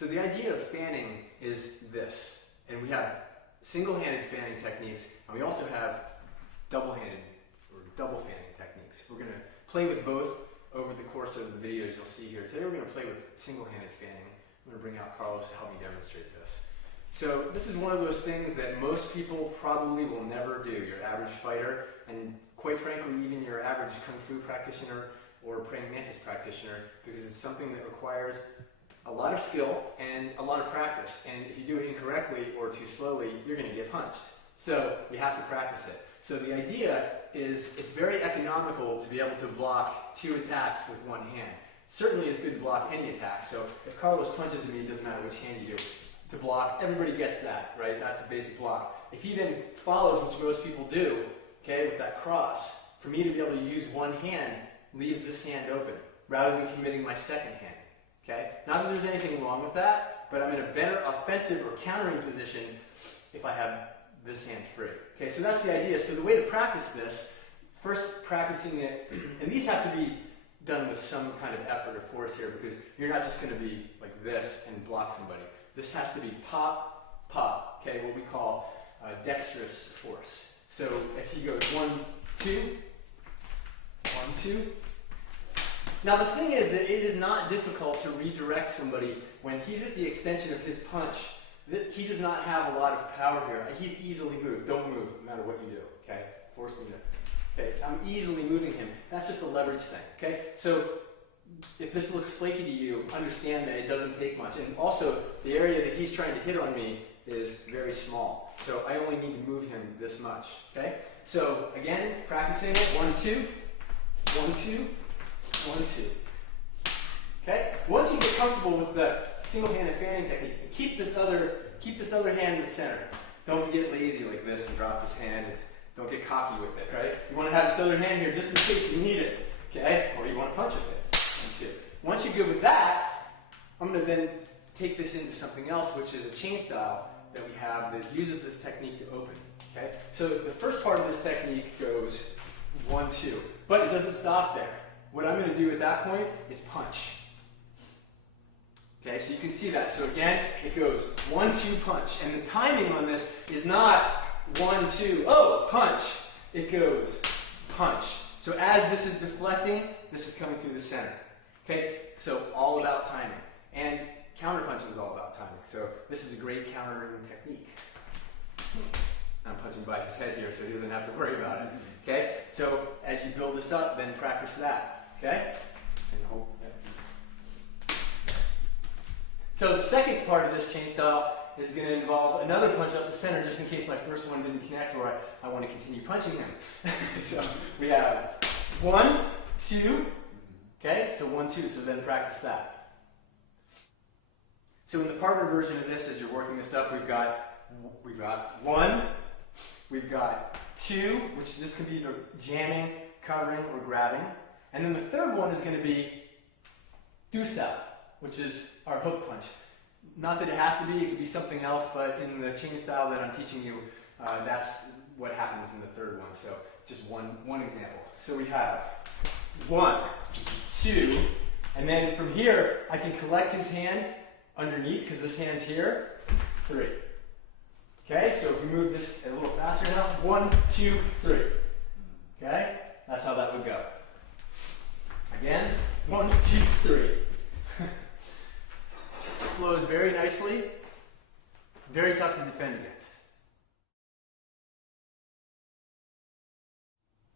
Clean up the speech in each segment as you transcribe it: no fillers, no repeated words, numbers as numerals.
So the idea of fanning is this, and we have single-handed fanning techniques, and we also have double-handed or double fanning techniques. We're going to play with both over the course of the videos you'll see here. Today we're going to play with single-handed fanning. I'm going to bring out Carlos to help me demonstrate this. So this is one of those things that most people probably will never do, your average fighter, and quite frankly even your average Kung Fu practitioner or praying mantis practitioner, because it's something that requires a lot of skill and a lot of practice, and if you do it incorrectly or too slowly, you're going to get punched. So you have to practice it. So the idea is it's very economical to be able to block 2 attacks with one hand. Certainly it's good to block any attack, so if Carlos punches at me, it doesn't matter which hand you do. To block, everybody gets that, right? That's a basic block. If he then follows, which most people do, okay, with that cross, for me to be able to use one hand leaves this hand open, rather than committing my second hand, okay? Not that there's anything wrong with that, but I'm in a better offensive or countering position if I have this hand free. Okay, so that's the idea. So the way to practice this, first practicing it, and these have to be done with some kind of effort or force here, because you're not just going to be like this and block somebody. This has to be pop, pop, okay, what we call dexterous force. So if he goes 1, 2, 1, 2. Now the thing is that it is not difficult to redirect somebody when he's at the extension of his punch. He does not have a lot of power here. He's easily moved. Don't move, no matter what you do, okay? Force me to, okay? I'm easily moving him. That's just a leverage thing, okay? So if this looks flaky to you, understand that it doesn't take much. And also, the area that he's trying to hit on me is very small. So I only need to move him this much, okay? So again, practicing it, 1, 2, 1, 2, 1, 2. Okay? Once you get comfortable with the single-handed fanning technique, keep this other hand in the center. Don't get lazy like this and drop this hand, and don't get cocky with it, right? You want to have this other hand here just in case you need it, okay? Or you want to punch with it. 1, 2. Once you're good with that, I'm going to then take this into something else, which is a chain style that we have that uses this technique to open, okay? So the first part of this technique goes 1, 2, but it doesn't stop there. What I'm going to do at that point is punch. Okay, so you can see that. So again, it goes 1, 2, punch. And the timing on this is not 1, 2, oh, punch. It goes punch. So as this is deflecting, this is coming through the center. Okay, so all about timing. And counterpunching is all about timing. So this is a great countering technique. I'm punching by his head here so he doesn't have to worry about it. Okay, so as you build this up, then practice that. Okay? And hope. So the second part of this chain style is going to involve another punch up the center, just in case my first one didn't connect or I want to continue punching him. So we have 1, 2, okay, so 1, 2, so then practice that. So in the partner version of this, as you're working this up, we've got 1, we've got 2, which this can be either jamming, covering, or grabbing. And then the third one is going to be do-sa, which is our hook punch. Not that it has to be, it could be something else, but in the chain style that I'm teaching you, that's what happens in the third one. So just one example. So we have 1, 2, and then from here, I can collect his hand underneath, because this hand's here, 3. Okay, so if we move this a little faster now, 1, 2, 3. Okay, that's how that would go. Again, 1, 2, 3. Flows very nicely, very tough to defend against.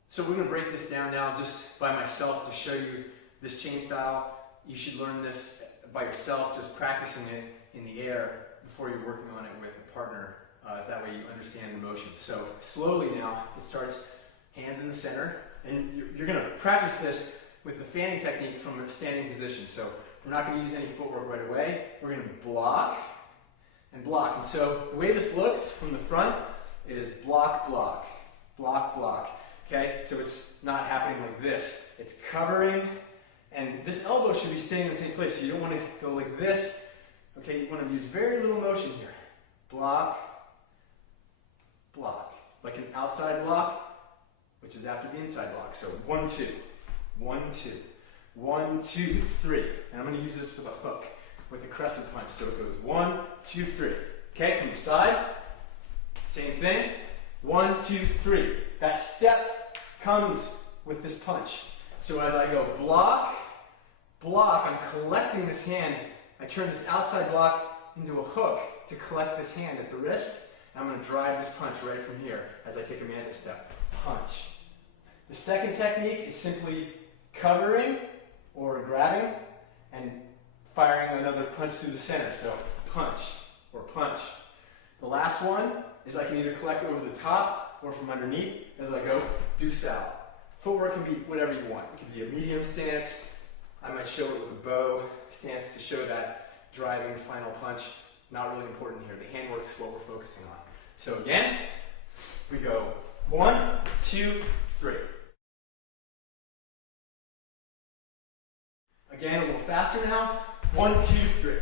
So we're going to break this down now just by myself to show you this chain style. You should learn this by yourself, just practicing it in the air before you're working on it with a partner. So that way you understand the motion. So slowly now, it starts hands in the center, and you're going to practice this with the fanning technique from a standing position. So we're not going to use any footwork right away. We're going to block and block. And so the way this looks from the front is block, block, block, block. Okay, so it's not happening like this. It's covering, and this elbow should be staying in the same place. So you don't want to go like this. Okay, you want to use very little motion here. Block, block. Like an outside block, which is after the inside block. So 1, 2, 1, 2. 1, 2, 3. And I'm going to use this with a hook. with a crescent punch. So it goes 1, 2, 3. Okay, from the side, same thing. 1, 2, 3. That step comes with this punch. So as I go block, block, I'm collecting this hand. I turn this outside block into a hook to collect this hand at the wrist. And I'm going to drive this punch right from here as I take a mantis step. Punch. The second technique is simply covering or grabbing and firing another punch through the center. So punch or punch. The last one is I can either collect over the top or from underneath as I go do sal. Footwork can be whatever you want. It can be a medium stance. I might show it with a bow stance to show that driving final punch. Not really important here. The handwork is what we're focusing on. So again, we go 1, 2, 3. Again, a little faster now. 1, 2, 3.